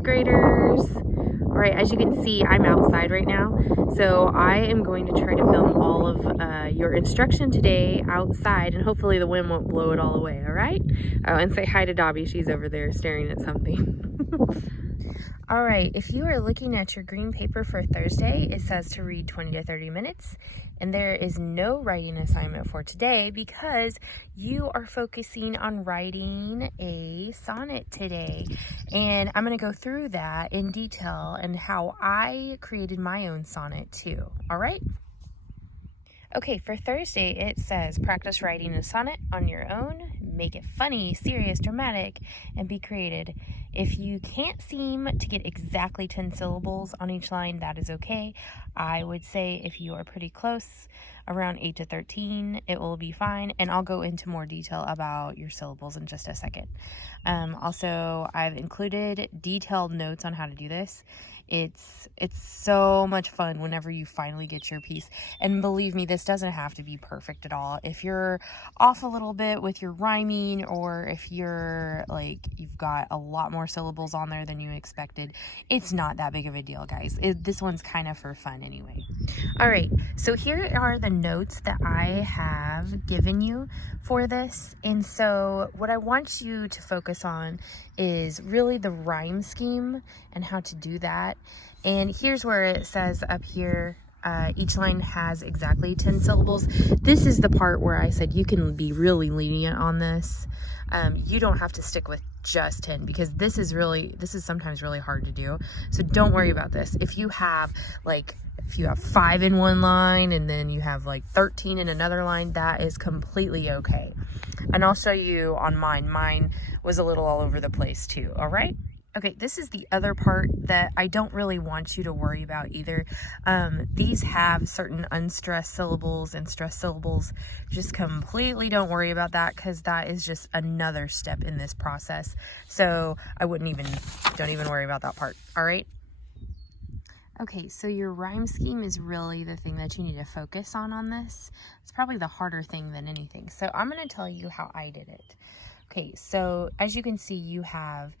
fifth graders. All right, as you can see, I'm outside right now, so I am going to try to film all of your instruction today outside, and hopefully the wind won't blow it all away, all right? Oh, and say hi to Dobby. She's over there staring at something. All right, if you are looking at your green paper for Thursday, it says to read 20 to 30 minutes, and there is no writing assignment for today because you are focusing on writing a sonnet today. And I'm going to go through that in detail and how I created my own sonnet too, all right? Okay, for Thursday, it says practice writing a sonnet on your own, make it funny, serious, dramatic, and be creative. If you can't seem to get exactly 10 syllables on each line, that is okay. I would say if you are pretty close, around 8 to 13, it will be fine, and I'll go into more detail about your syllables in just a second. Also, I've included detailed notes on how to do this. It's so much fun whenever you finally get your piece. And believe me, this doesn't have to be perfect at all. If you're off a little bit with your rhyming, or if you're like, you've got a lot more syllables on there than you expected, it's not that big of a deal, guys. This one's kind of for fun anyway. All right, so here are the notes that I have given you for this. And so what I want you to focus on is really the rhyme scheme and how to do that. And here's where it says up here, each line has exactly 10 syllables. This is the part where I said you can be really lenient on this. You don't have to stick with just 10 because this is sometimes really hard to do. So don't worry about this. If you have 5 in one line and then you have like 13 in another line, that is completely okay. And I'll show you on mine. Mine was a little all over the place too, all right? Okay, this is the other part that I don't really want you to worry about either. These have certain unstressed syllables and stressed syllables. Just completely don't worry about that because that is just another step in this process. So don't even worry about that part, all right? Okay, so your rhyme scheme is really the thing that you need to focus on this. It's probably the harder thing than anything. So I'm going to tell you how I did it. Okay, so as you can see, you have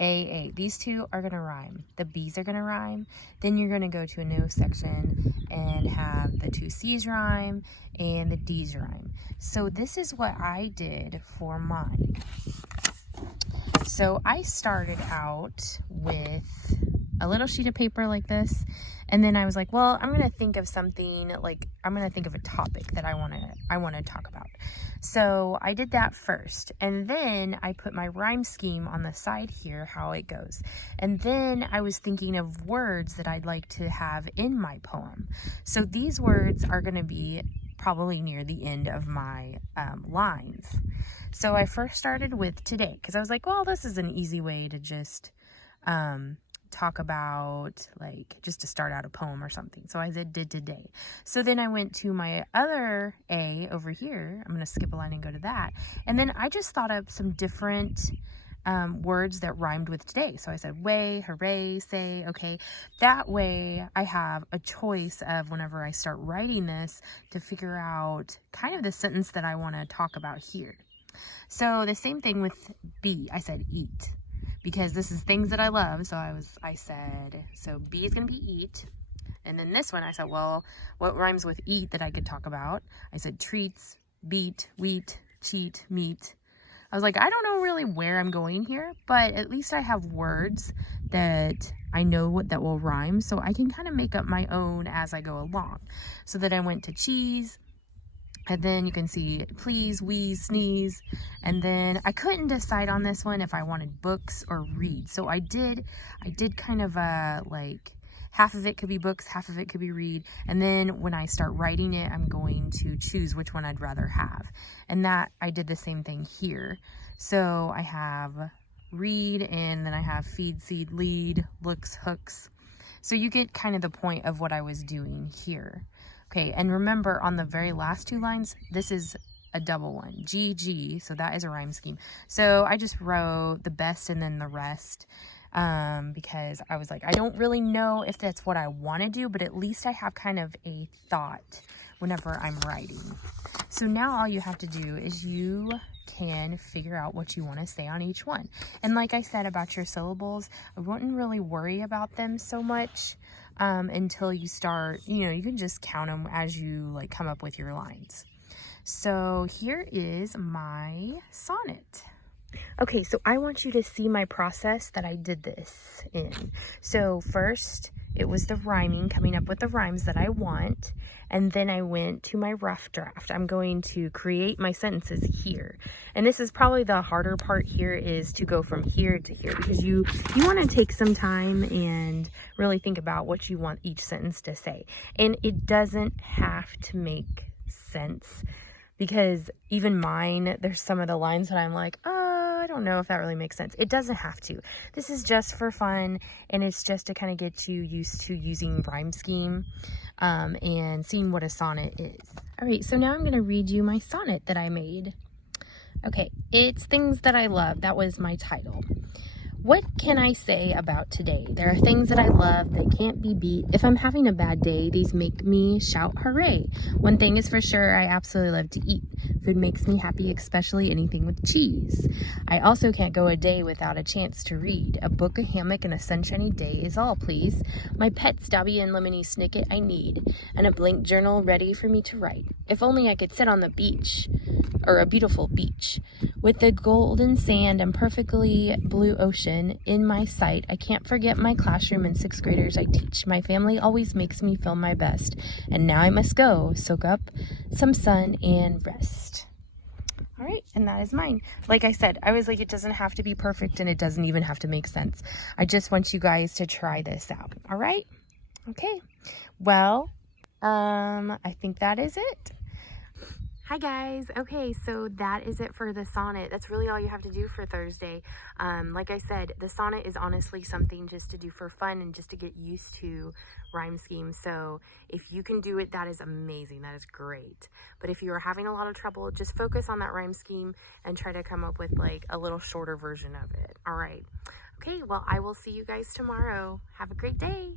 A. These two are going to rhyme. The B's are going to rhyme. Then you're going to go to a no section and have the two C's rhyme and the D's rhyme. So this is what I did for mine. So I started out with a little sheet of paper like this, and then I was like, well, I'm gonna think of something, like I'm gonna think of a topic that I want to talk about. So I did that first, and then I put my rhyme scheme on the side here, how it goes. And then I was thinking of words that I'd like to have in my poem. So these words are gonna be probably near the end of my lines. So I first started with today because I was like, well, this is an easy way to just talk about, like, just to start out a poem or something. So I did today. So then I went to my other A over here. I'm going to skip a line and go to that. And then I just thought of some different words that rhymed with today. So I said way, hooray, say, okay. That way I have a choice of whenever I start writing this to figure out kind of the sentence that I want to talk about here. So the same thing with B. I said eat, because this is things that I love. So I said, so B is going to be eat. And then this one, I said, well, what rhymes with eat that I could talk about? I said treats, beat, wheat, cheat, meat. I was like, I don't know really where I'm going here, but at least I have words that I know that will rhyme. So I can kind of make up my own as I go along. So then I went to cheese. And then you can see please, wheeze, sneeze. And then I couldn't decide on this one if I wanted books or read. So I did kind of like half of it could be books, half of it could be read. And then when I start writing it, I'm going to choose which one I'd rather have. And that I did the same thing here. So I have read, and then I have feed, seed, lead, looks, hooks. So you get kind of the point of what I was doing here. Okay, and remember on the very last two lines, this is a double one, GG, so that is a rhyme scheme. So I just wrote the best and then the rest because I was like, I don't really know if that's what I want to do, but at least I have kind of a thought whenever I'm writing. So now all you have to do is you can figure out what you want to say on each one. And like I said about your syllables, I wouldn't really worry about them so much until you start, you can just count them as you like come up with your lines. So here is my sonnet. Okay, so I want you to see my process that I did this in. So first, it was the rhyming, coming up with the rhymes that I want, and then I went to my rough draft. I'm going to create my sentences here. And this is probably the harder part here, is to go from here to here, because you want to take some time and really think about what you want each sentence to say. And it doesn't have to make sense, because even mine, there's some of the lines that I'm like, I don't know if that really makes sense. It doesn't have to. This is just for fun, and it's just to kind of get you used to using rhyme scheme and seeing what a sonnet is. All right, so now I'm going to read you my sonnet that I made. Okay, it's Things That I Love. That was my title. What can I say about today? There are things that I love that can't be beat. If I'm having a bad day, these make me shout hooray. One thing is for sure, I absolutely love to eat. Food makes me happy, especially anything with cheese. I also can't go a day without a chance to read. A book, a hammock, and a sunshiny day is all, please. My pets, Dobby and Lemony Snicket, I need. And a blank journal ready for me to write. If only I could sit on the beach, or a beautiful beach, with the golden sand and perfectly blue ocean in my sight. I can't forget my classroom and 6th graders I teach. My family always makes me feel my best. And now I must go soak up some sun and rest. All right, and that is mine. Like I said, I was like, it doesn't have to be perfect, and it doesn't even have to make sense. I just want you guys to try this out. All right? Okay. Well, I think that is it. Hi guys. Okay, so that is it for the sonnet. That's really all you have to do for Thursday. Like I said, the sonnet is honestly something just to do for fun and just to get used to rhyme schemes. So if you can do it, that is amazing. That is great. But if you are having a lot of trouble, just focus on that rhyme scheme and try to come up with like a little shorter version of it. All right. Okay, well, I will see you guys tomorrow. Have a great day.